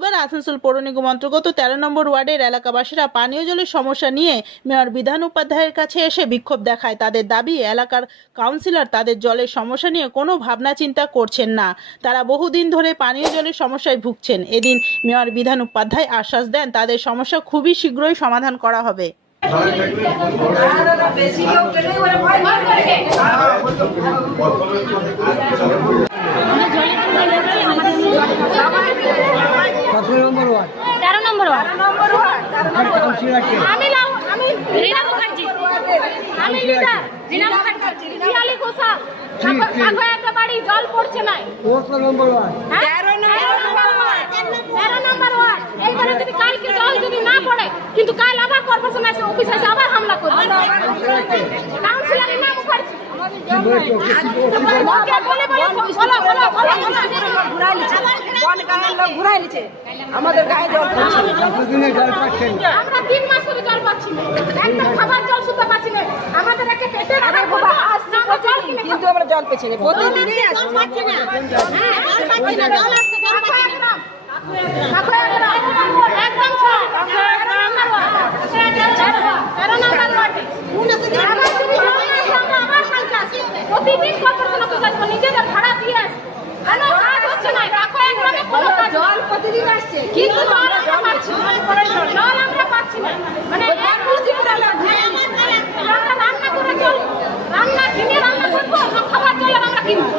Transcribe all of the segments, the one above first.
বুধবার আসানসোল পৌর নিগম অন্তর্গত তেরো নম্বর ওয়ার্ডের এলাকাবাসীরা পানীয় জলের সমস্যা নিয়ে মেয়র বিধান উপাধ্যায়ের কাছে এসে বিক্ষোভ দেখায় তাদের দাবি এলাকার কাউন্সিলর তাদের জলের সমস্যা নিয়ে কোনো ভাবনা চিন্তা করছেন না তারা বহুদিন ধরে পানীয় জলের সমস্যায় ভুগছেন এদিন মেয়র বিধান উপাধ্যায় আশ্বাস দেন তাদের সমস্যা খুবই শীঘ্রই সমাধান করা হবে কত নম্বর ওয়ার্ড তেরো নম্বর ওয়ার্ড কাউন্সিলরকে আমি আমি রীনা মুখার্জি। আমি লিডার রীনা মুখার্জি। পিয়ালি ঘোষাল। আগে একটা বাড়ি জল পড়ছে নাই। নম্বর ওয়ার্ড হ্যাঁ? তেরো নম্বর ওয়ার্ড তেরো নম্বর ওয়ার্ড এইবারে যদি কালকে জল যদি না পড়ে কিন্তু কাল আবার কর্পোরেশন আছে অফিস আছে আবার হামলা করবে। কাউন্সিলর রীনা মুখার্জি। বলে বলে বলো বলো বলো। বন লোক ঘুরাই লিছে আমাদের গায়ে জল আমরা তিন মাস ধরে জল পাচ্ছি না। একটা খাবার জল শুধু পাচ্ছি না। আমাদের একটা পেটে আরে বাবা আসছে প্রতিদিন কিন্তু আমরা জল পেছি না। প্রতিদিনই আসছে। একদম প্রতিদিন কর্পোরেশন অফিস আসব নিজেদের ভাড়া দিয়ে আসব কোনো কাজ হচ্ছে না রাখো এক গ্রামে কোনো কাজ জল প্রতিদিন আসছে? কিন্তু জল আমরা পাচ্ছি না। জল আমরা পাচ্ছি না। মানে এক বৃষ্টি পড়ালে আমরা রান্না করে জল রান্না কিনে রান্না করব খাবার জল আমরা কিনবো।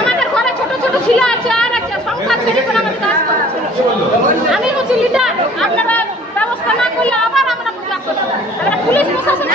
আমাদের ঘরে ছোট ছোট ছিল আছে আর একটা সংসার ছেড়ে করে আমাদের কাজ করছে। আমি হচ্ছি লিডার আপনারা ব্যবস্থা না করলে আবার আমরা পূজা করব আমরা পুলিশ প্রশাসন